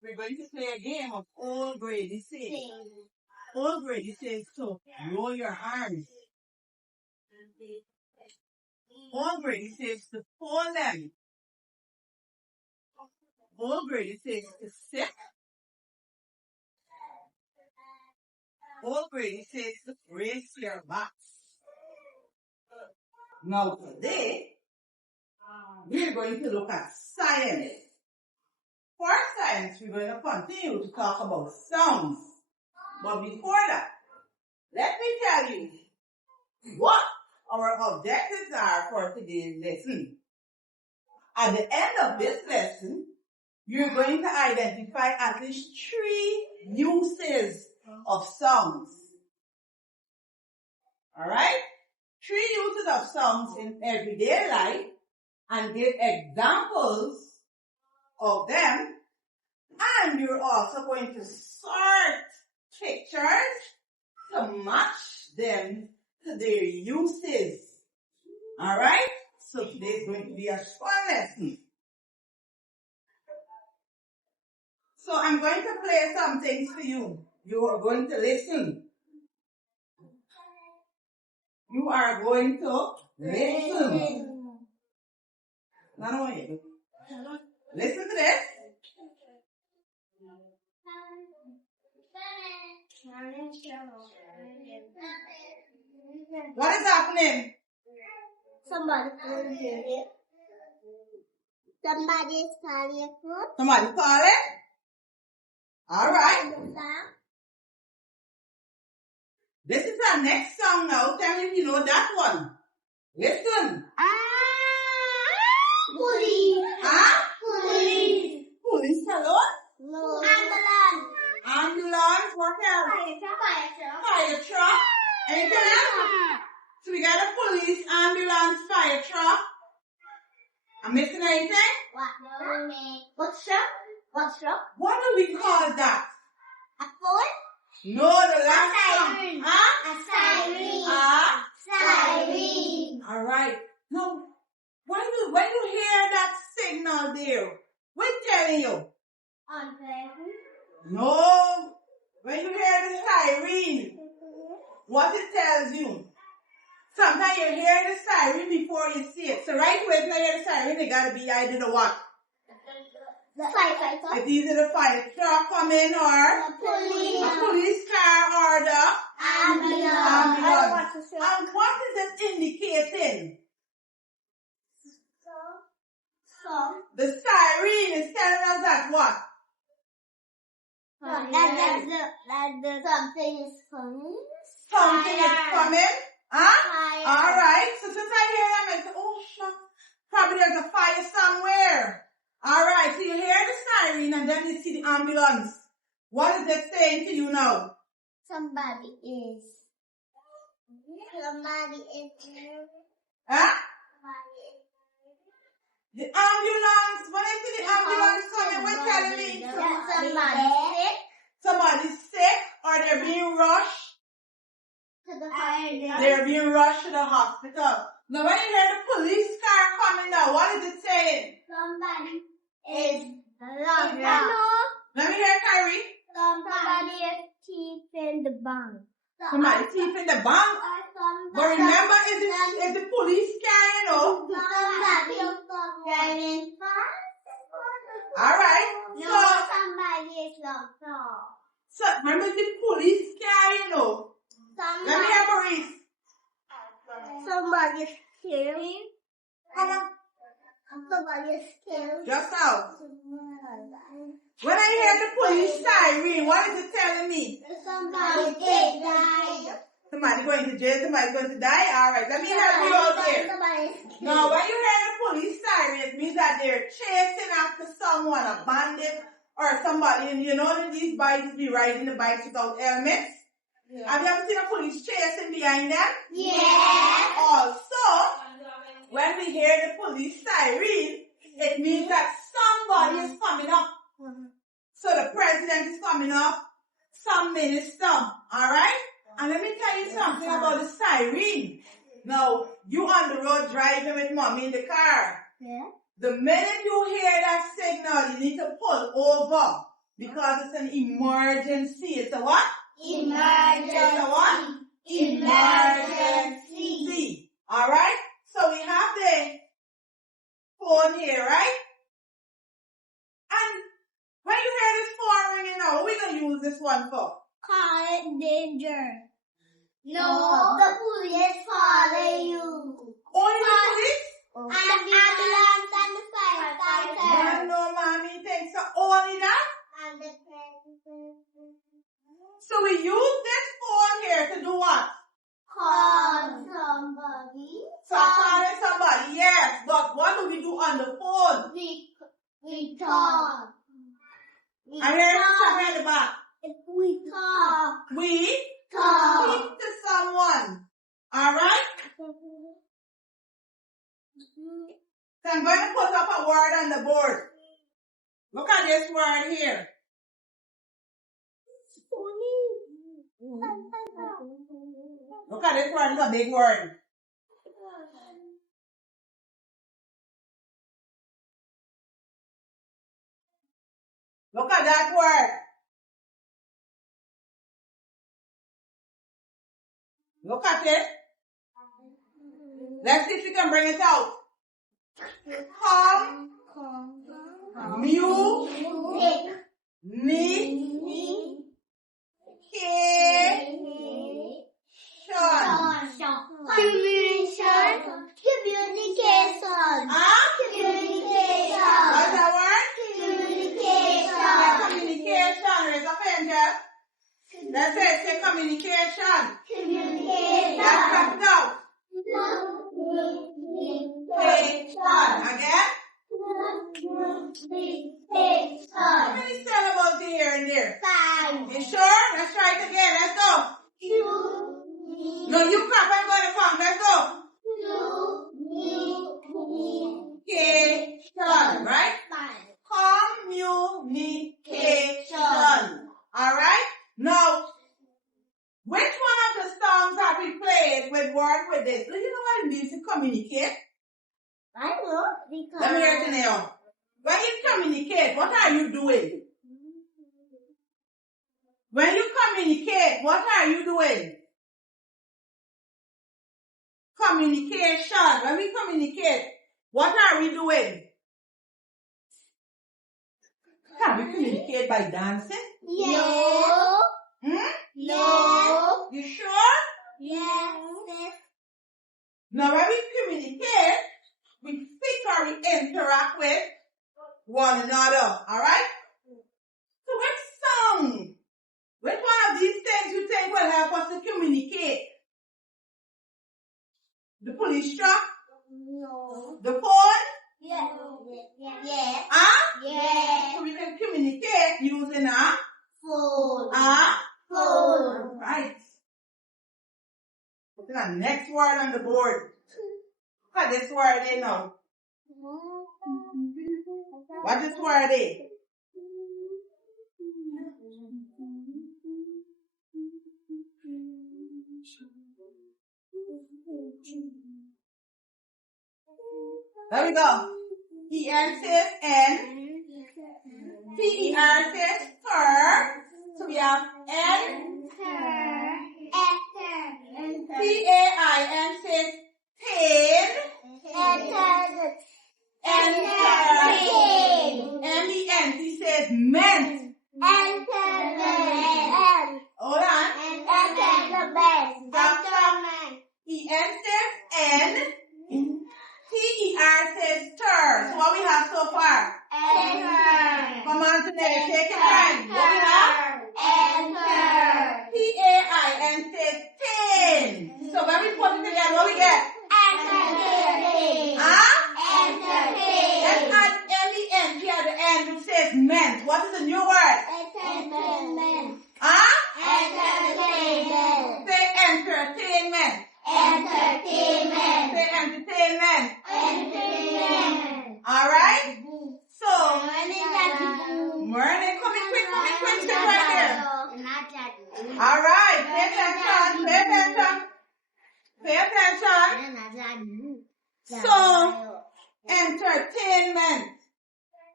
we're going to play a game of Old Grady Says. Old Grady says to roll your arms. Old Grady says to fold them. Old Grady says to sit. Old Grady says to brace your backs. Now today, we're going to look at science. For science, we're going to continue to talk about sounds. But before that, let me tell you what our objectives are for today's lesson. At the end of this lesson, you're going to identify at least 3 uses of sounds. Alright? 3 uses of sounds in everyday life and give examples of them. And you're also going to sort pictures to match them to their uses. Alright? So today's going to be a fun lesson. So I'm going to play some things for you. You are going to listen. You are going to listen. Listen to this. What is happening? Somebody calling it. Somebody is calling it. Somebody calling? Alright. This is our next song now. Tell me if you know that one. Listen. Police. Police. Police alone? No. Ambulance. Ambulance. What else? Fire truck. Anything else? So we got a police, ambulance, fire truck. I'm missing anything? What's truck? What's truck? What do we call that? A phone? No, the last siren. song. A siren. Siren. Alright. Now, when you hear that signal there, what's telling you? On purpose. No. When you hear the siren, what it tells you? Sometimes you hear the siren before you see it. So right away, if you hear the siren, it gotta be either the what? The firefighter. It's either the fire truck coming or The police. a police car or the ambulance. And what is it indicating? The siren is telling us that what? That something is coming. Something is coming. Huh? Fire. Alright. So since I hear that, I say, oh, shucks. Probably there's a fire somewhere. Alright. So you hear the siren and then you see the ambulance. What is it saying to you now? Somebody is. Huh? The ambulance. When I see the ambulance coming, what's telling me? Somebody's sick. Somebody's sick or they're being rushed. To the hospital. They're being rushed to the hospital. Now when you hear the police car coming now, what is it saying? Somebody is locked up. Let me hear Kyrie. Somebody is thief in the bank. Somebody thief in the bank. But remember, it's the police car, you know. Somebody is driving fast. Alright. No, somebody is locked up. So remember the police car, you know. Let me hear Maurice. Somebody is killed. Come on. Somebody is killed. Just out. When I hear the police siren, what is it telling me? Somebody died. Somebody going to jail, somebody going to die? Alright, let me help you out here. Now, when you hear the police siren, it means that they're chasing after someone, a bandit, or somebody. And you know that these bikes be riding the bikes without helmets? Yeah. Have you ever seen a police chasing behind them? Yes. Also, when we hear the police siren, it means that somebody is coming up. So the president is coming up, some minister, alright? And let me tell you something about the siren. Now, you on the road driving with mommy in the car. Yeah. The minute you hear that signal, you need to pull over. Because it's an emergency. It's a what? Emergency. It's a what? Emergency. Alright? So we have the phone here, right? And when you hear this phone ringing now, what are we going to use this one for? Call it danger. No, the police follow you. Only the police? And the ambulance and the firefighter. No, mommy, thanks. So only that? And the president. So we use this phone here to do what? Call somebody. So calling somebody, yes. But what do we do on the phone? We talk. I hear somewhere in the back. We talk. We Talk. speak to someone. Alright? So I'm going to put up a word on the board. Look at this word here. Look at this word. It's a big word. Look at that word. Look at it. Let's see if we can bring it out. Communication. What's that word? Communication. Communication. Raise up your hand, Jeff. That's it. Say communication. Let's cut it out. Again. How many syllables here and there? You sure? Let's try it again. Let's go. No, you clap. I'm going to count. Let's go. Communication. Right? Communication. Alright? Now, which one of the songs have we played with work with this? Do you know what it means to communicate? I know because Let me hear it now. When you communicate, what are you doing? When you communicate, what are you doing? Communication. When we communicate, what are we doing? Can we communicate by dancing? No. No. You sure? Yes. Now when we communicate, we speak or we interact with one another. Alright? So which song? Which one of these things you think will help us to communicate? The police truck? No. The phone? Yes. Yes. Huh? Yes. So we can communicate using a Phone. phone. Right. What's the next word on the board? Look at this word there now. What this word is? There we go. E-R says N. T-E-R says ter. So we have N. T-A-I-N says ten. Enter. M-E-N-T says ment. Hold on. E-N says N. T-E-R says ter. So what we have so far? Come on, today. Take your time. What we have? T-A-I-N says ten. So when we put it together, what we get? Huh? Let's add M-E-N-T at the end, which says ment. What is the new word? Huh? Say entertainment. Say entertainment. Alright? So, Merlin, come in quick, sit right there. Alright, pay attention. So, entertainment.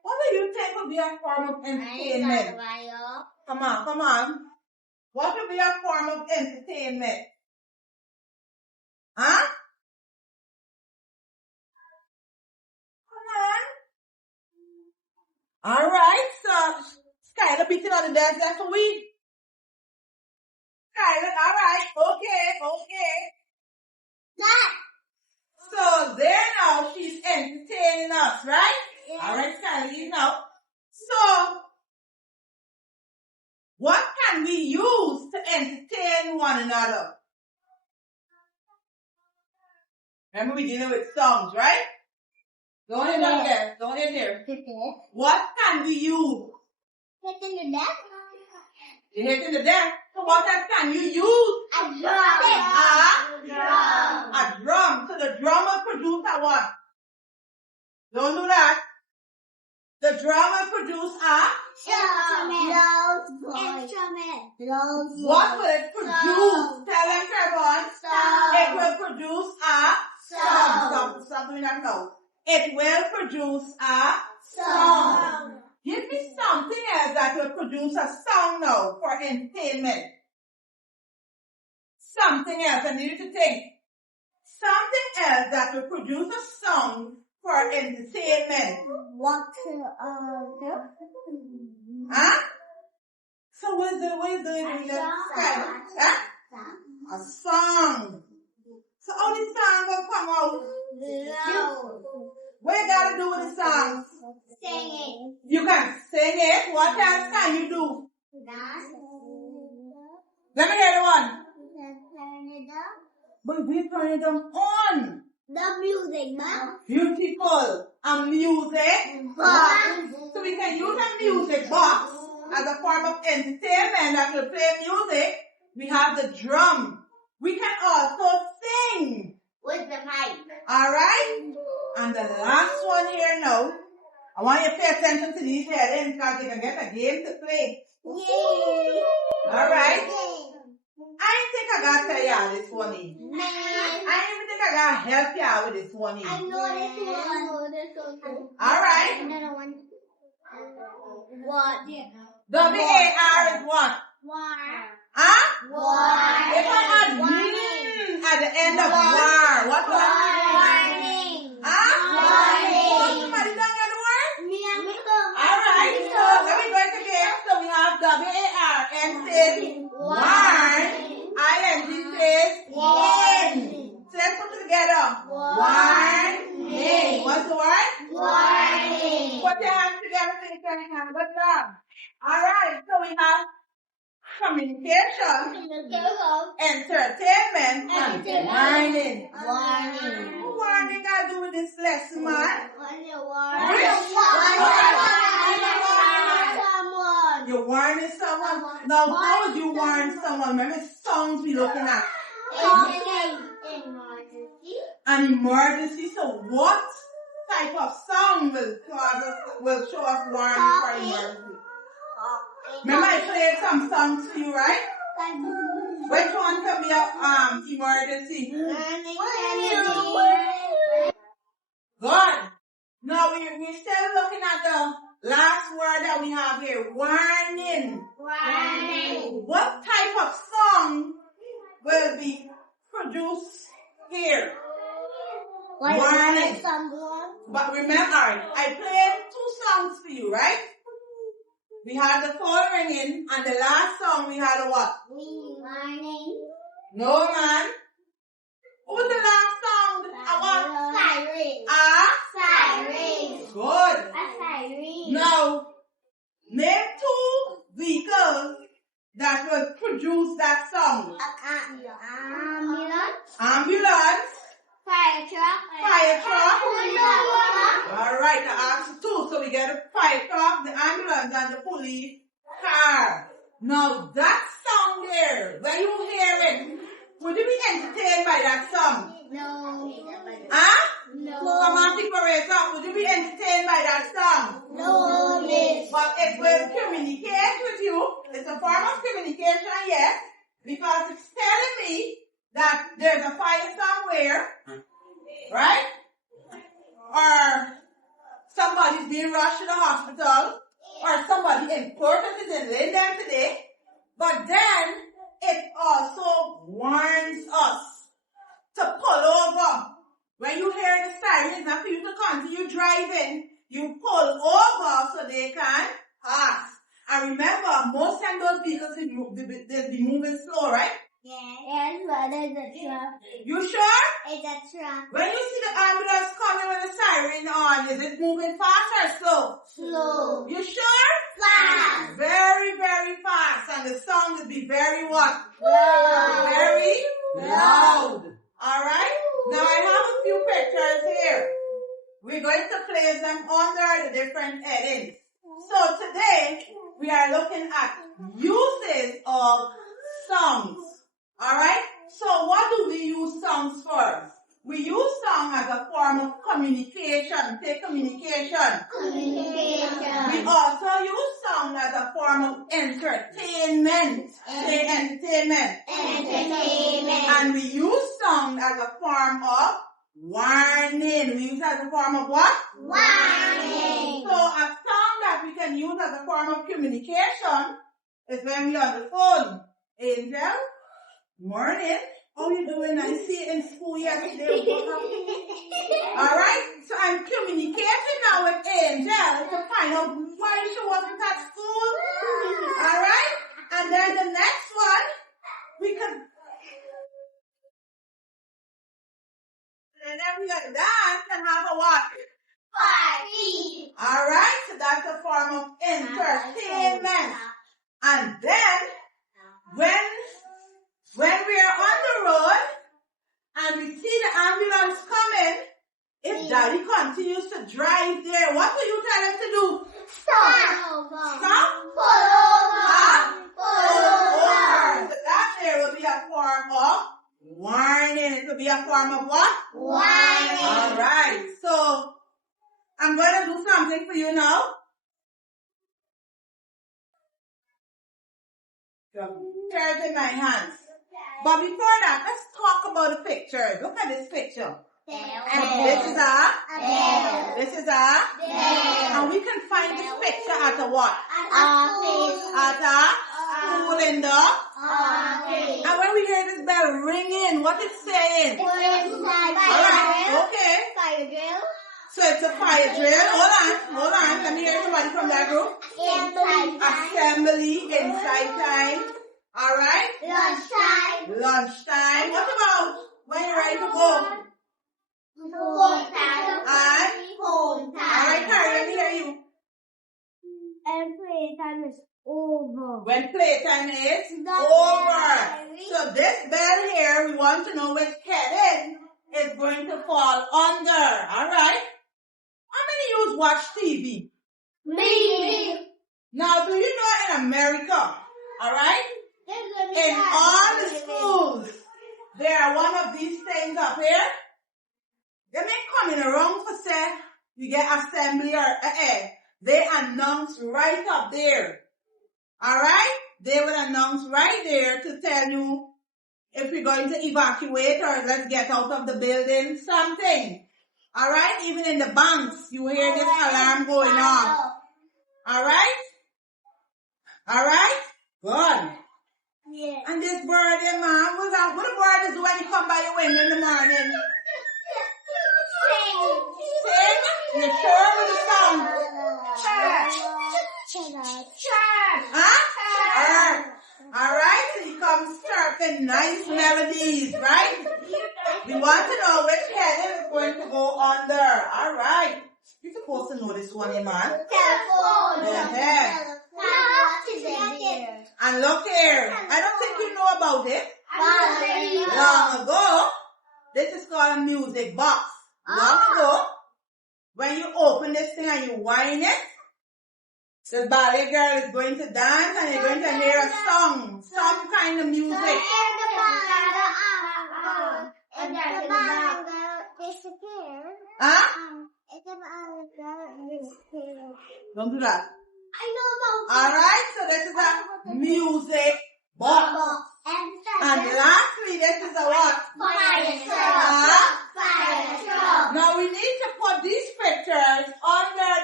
What do you think would be a form of entertainment? Come on, come on. What would be a form of entertainment? Huh? Come on. Alright, so Skylar beating on the desk, that's for we. Skylar, alright, okay. So there now, she's entertaining us, right? Yeah. Alright, Skylar, you know. So, what can we use to entertain one another? Remember we dealing with songs, right? Go in there. Go in there. What can we use? Hitting the deck? You're hitting the deck. So what else can you use? A drum. A drum. So the drum will produce a what? Don't do that. The drum will produce a? Instrument. What will it produce? Tell them, Trevor. It will produce a song. Stop doing that now. It will produce a song. Give me something else that will produce a song now for entertainment. Something else. I need you to think. Something else that will produce a song for entertainment. Huh? So what is it? Huh? A song. So only song will come out. What you gotta do with the song? Singing. You can sing it. What else can you do? Dance. Let me hear the one. Turn it up. But we turn them on. The music box. Beautiful. A music box. So we can use a music box as a form of entertainment that will play music. We have the drum. We can also sing. With the mic. Alright? And the last one here now. I want you to pay attention to these headings because you can get a game to play. Yay. Alright? I think I gotta tell y'all this one. I even think I gotta help y'all with this one. I know this one. Alright? Another one. What? W-A-R is what? War. Huh? War. If I had warning at the end of war, what was Warning. Huh? Warning. Somebody done get the word? Me. Alright, so let me go it again. So we have W-A-R, M says warn, I-N-G says warn. So let's put it together. Warning. What's the word? Warning. Put your hands together so you can have good job. Alright, so we have communication, entertainment, and warning. What warning got to do with this lesson, man? You're warning someone? Now, how would you warn someone? Remember songs we looking at? An emergency. So what type of song will show us warning for emergency? Remember I played some songs for you, right? Which one can be a emergency? Good. Now we're still looking at the last word that we have here. Warning. What type of song will be produced here? Warning. But remember, I played 2 songs for you, right? We had the phone ringing, and the last song we had a what? Warning. No, man. What was the last song? A what? Siren. A? Siren. Good. A siren. Now, name 2 vehicles that will produce that song. Ambulance. Fire truck. Alright, I asked 2, so we get a fire truck, the ambulance, and the police car. Now, that song there, when you hear it, would you be entertained by that song? No. Huh? No. Come on, people raise up. Would you be entertained by that song? No, miss. But it will communicate with you. It's a form of communication, yes, because it's telling me that there's a fire somewhere, right? Or somebody's being rushed to the hospital, or somebody important is in Linden today. But then it also warns us to pull over. When you hear the sirens, not for you to continue driving, you pull over so they can pass. And remember, most times those vehicles they'll be moving slow, right? Yes, but it's a truck. You sure? It's a truck. When you see the ambulance coming with the siren on, is it moving fast or slow? Slow. You sure? Fast. Very, very fast. And the sound will be very what? Loud. Very loud. Alright? Now I have a few pictures here. We're going to place them under the different headings. So today, we are looking at uses of songs. Alright? So what do we use songs for? We use song as a form of communication. Say communication. Communication. We also use song as a form of entertainment. Say entertainment. Entertainment. And we use song as a form of warning. We use it as a form of what? Warning. So a song that we can use as a form of communication is when we're on the phone. Angel, morning. How you doing? I see you in school yesterday. Alright? So I'm communicating now with Angel to find out why she wasn't at school. Alright? And then the next one, we can... And then we got dance and have a what? Party. Alright? So that's a form of entertainment. And then, when we are on the road and we see the ambulance coming, if daddy continues to drive there, what will you tell him to do? Stop. Stop? Pull over. Pull over. So that there will be a form of warning. It will be a form of what? Warning. Alright, so I'm going to do something for you now. Pictures in my hands. But before that, let's talk about the pictures. Look at this picture. This is a and we can find this picture at a what? At a school in the and when we hear this bell ringing, what it's saying? Alright, okay. Fire drill. So it's a fire drill. Hold on. Let me hear somebody from that group. Assembly, inside time. Alright? Lunchtime. What about when you're ready to go? Alright, Carrie, let me hear you. And playtime is over. When playtime is over. So this bell here, we want to know which heading is going to fall under. Alright? How many of you watch TV? Me. Now, do you know in America, alright? In all the schools, there are one of these things up here. They may come in around for say, you get assembly or they announce right up there. Alright? They will announce right there to tell you if we're going to evacuate or let's get out of the building, something. Alright? Even in the banks, you hear this alarm going off. Alright? Alright? Good. Yeah. And this bird, man, what the bird is when you come by your window in the morning? Sing? You sure with the song? Huh? Alright, so you come surfing nice melodies, right? We want to know which heading is going to go under. Alright. You're supposed to know this one, man. Telephone. Yeah. And look here. I don't think you know about it. Long ago, this is called a music box. Long ago, when you open this thing and you wind it, the ballet girl is going to dance and you're going to hear a song, some kind of music. And the ball disappeared. Huh? Don't do that. I know about Alright, so this is a music box. And lastly, this is a what? Fire truck. Now we need to put these pictures under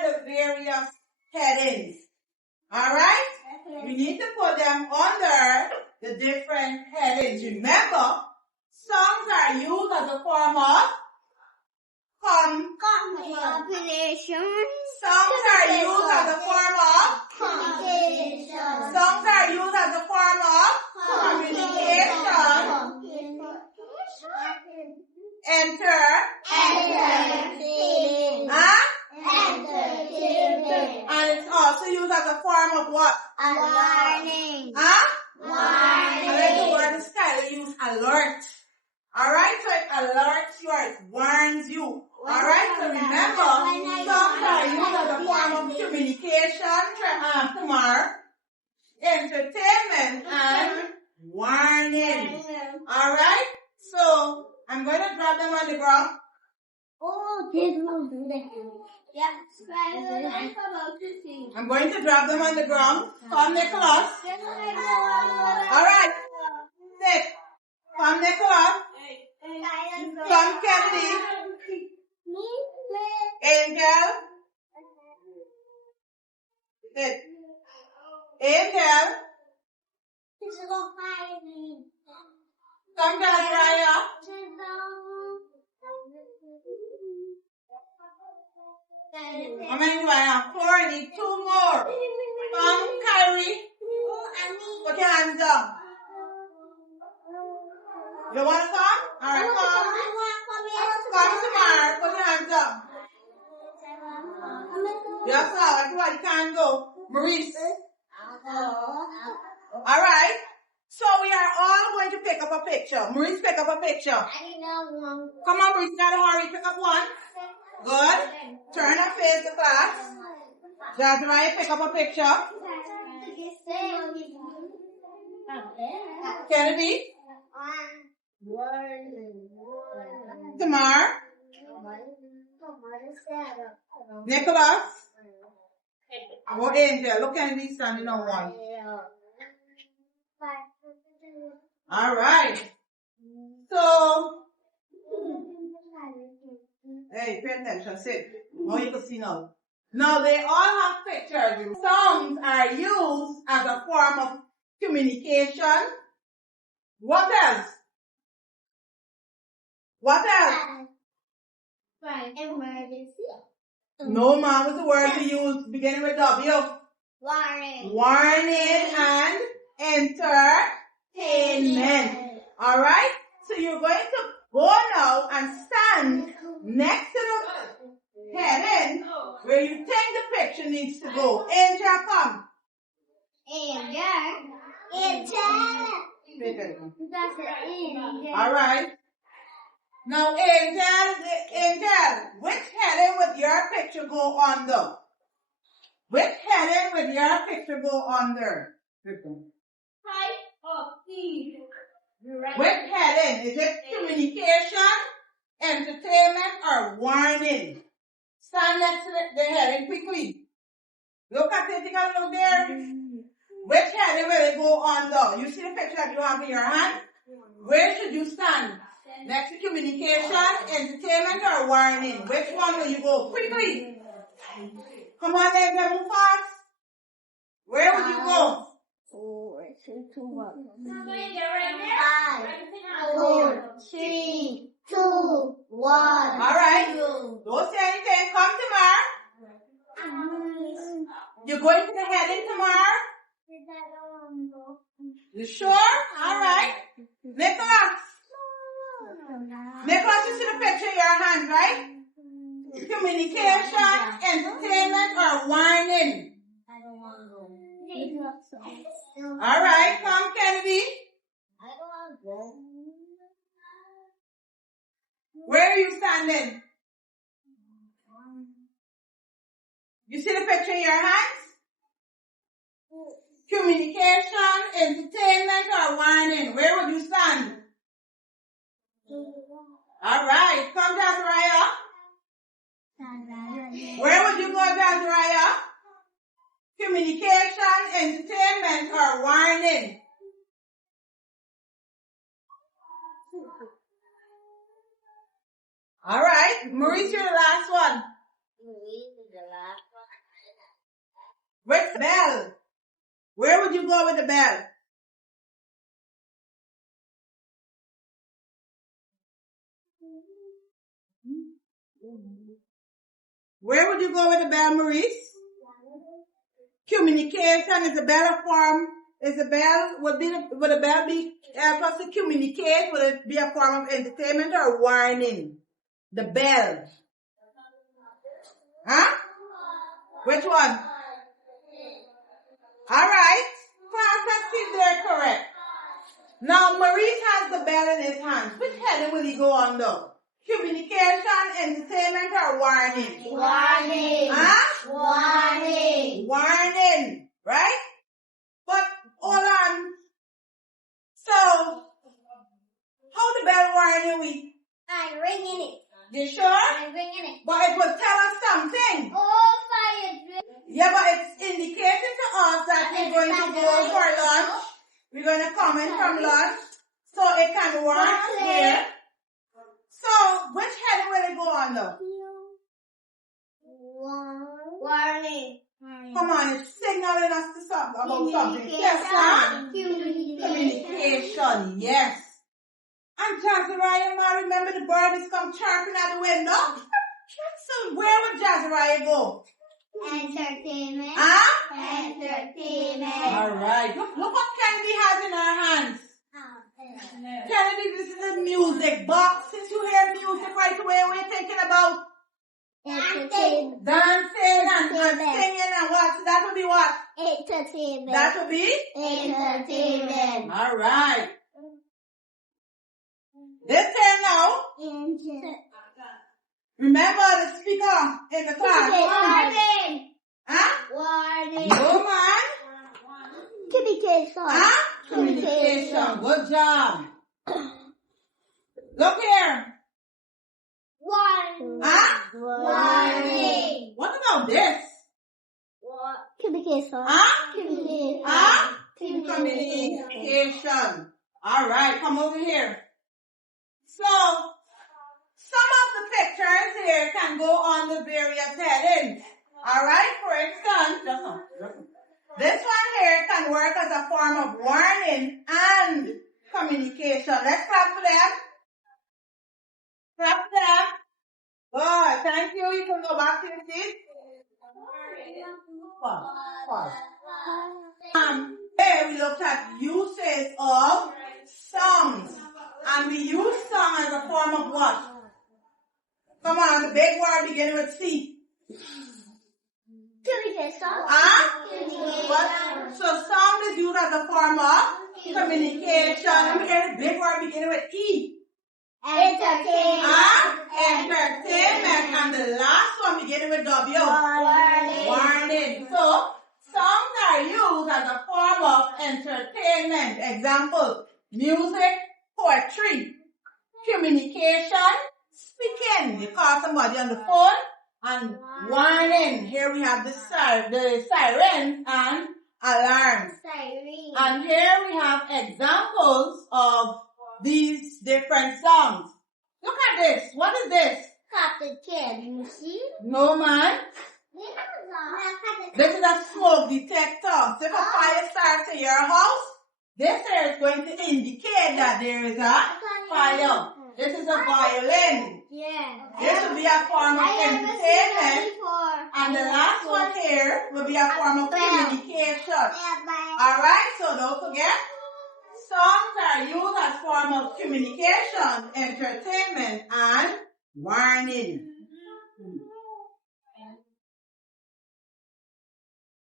we need to put them under the different headings. Remember, songs are used as a form of compilation. Songs are used as a form of Communication. Songs are used as a form of communication. Enter. Entertainment. Huh? Entertainment. And it's also used as a form of what? Warning. Huh? Warning. I like the word style use alert. Alright, so it alerts you or it warns you. Alright, so remember, songs are used as a form of communication, tomorrow, entertainment, and warning. Alright, so I'm going to drop them on the ground. Oh, this will do that. Yeah, I'm going to drop them on the ground. Come, Nicholas. Alright, sit. Come, Nicholas. Come, Kennedy. Angel. Sit. Angel. Come, Raya. How many do I have? 4. I need 2 more. Come, Kyrie. Put your hands down. You want to come? Alright, come. Come tomorrow. Put your hands up. Yes, sir. Everybody can go. Maurice. Alright. So we are all going to pick up a picture. Maurice, pick up a picture. Come on, Maurice. You gotta hurry. Pick up one. Good. Turn and face the class. Jazariah, pick up a picture. Kennedy. Tamar. Nicholas. Oh, Angel. Look, Kennedy standing on one. Alright. So, hey, pay attention. Sit. Now you can see now. Now they all have pictures. Songs are used as a form of communication. What else? What else? Emergency. No, ma'am. What's the word to use beginning with W? Warning. Warning and entertainment. Alright? So you're going to go now and stand next to the heading where you think the picture needs to go. Angel, come. Alright. Now, Angel, which heading would your picture go under? Which heading would your picture go under? Which heading? Is it communication, entertainment, or warning? Stand next to the heading quickly. Look at it, you gotta look there. Which heading will it go under? You see the picture that you have in your hand? Where should you stand? Next to communication, entertainment, or warning? Which one will you go? Quickly. Come on, then, move fast. Where would you go? 4, 3, 2, 1. 5, 4, 3, 2, 1. Alright. Don't say anything. Come tomorrow. You're going to the heading tomorrow? You sure? Alright. Nicholas, you see the picture in your hand, right? Communication, entertainment, or warning? Alright, come Kennedy. Where are you standing? You see the picture in your hands? Communication, entertainment, or warning? Where would you stand? Alright, come Jazariah. Where would you go, Jazariah? Communication, entertainment, or warning? Alright, Maurice, you're the last one. Which bell? Where would you go with the bell? Where would you go with the bell, Maurice? Communication is the bell a form. Is the bell would the bell be help us to communicate? Would it be a form of entertainment or warning? The bell. Huh? Which one? Alright. Let's see if they're correct. Now Maurice has the bell in his hands. Which heading will he go on though? Communication, entertainment, or warning? Warning. Huh? Warning. Warning. Right? But hold on. So, how the bell warning we? I'm ringing it. You sure? I'm ringing it. But it will tell us something. Oh, fire. Yeah, but it's indicating to us that we're going to go for lunch. We're going to come in from lunch. So it can warn us here. So, which heading will it go on though? Warning. Come on, it's signaling us to something about something. Yes, huh? Communication, yes. And Jazariah, ma, remember the bird is come chirping at the window? So where would Jazariah go? Entertainment. Huh? Entertainment. Alright, look what Kennedy has in her hands. Kennedy, this is a music box. Since you hear music right away, we're thinking about Entertainment. dancing and singing and what? So that would be what? Entertainment. That would be? Entertainment. Alright. This here now, remember the speaker in the class? Warning. Huh? Warning. No man. Communication. Huh? Communication. Good job. Look here. Warning. Huh? Warning. What about this? Communication. Huh? Communication. Huh? Communication. Alright, come over here. So, some of the pictures here can go on the various headings. Alright, for instance, this one here can work as a form of warning and communication. Let's clap for them. Clap for them. Good, thank you. You can go back to your seat. Pause. Here we looked at uses of songs. And we use song as a form of what? Come on, the big word beginning with C. Communication. What? So song is used as a form of communication. And we get a big word beginning with E. Entertainment. Entertainment. And the last one beginning with W. Warning. Warning. So songs are used as a form of entertainment. Example, music, poetry, communication, speaking. You call somebody on the phone, and warning. Here we have the sirens and alarms. Siren. And here we have examples of these different songs. Look at this. What is this? Cotton candy. You see? No, man. This is a smoke detector. So if a fire starts in your house, this here is going to indicate that there is a fire. This is a violin. Yeah. This will be a form of entertainment. And the last one here will be a form of communication. Alright, so don't forget, songs are used as form of communication, entertainment, and warning.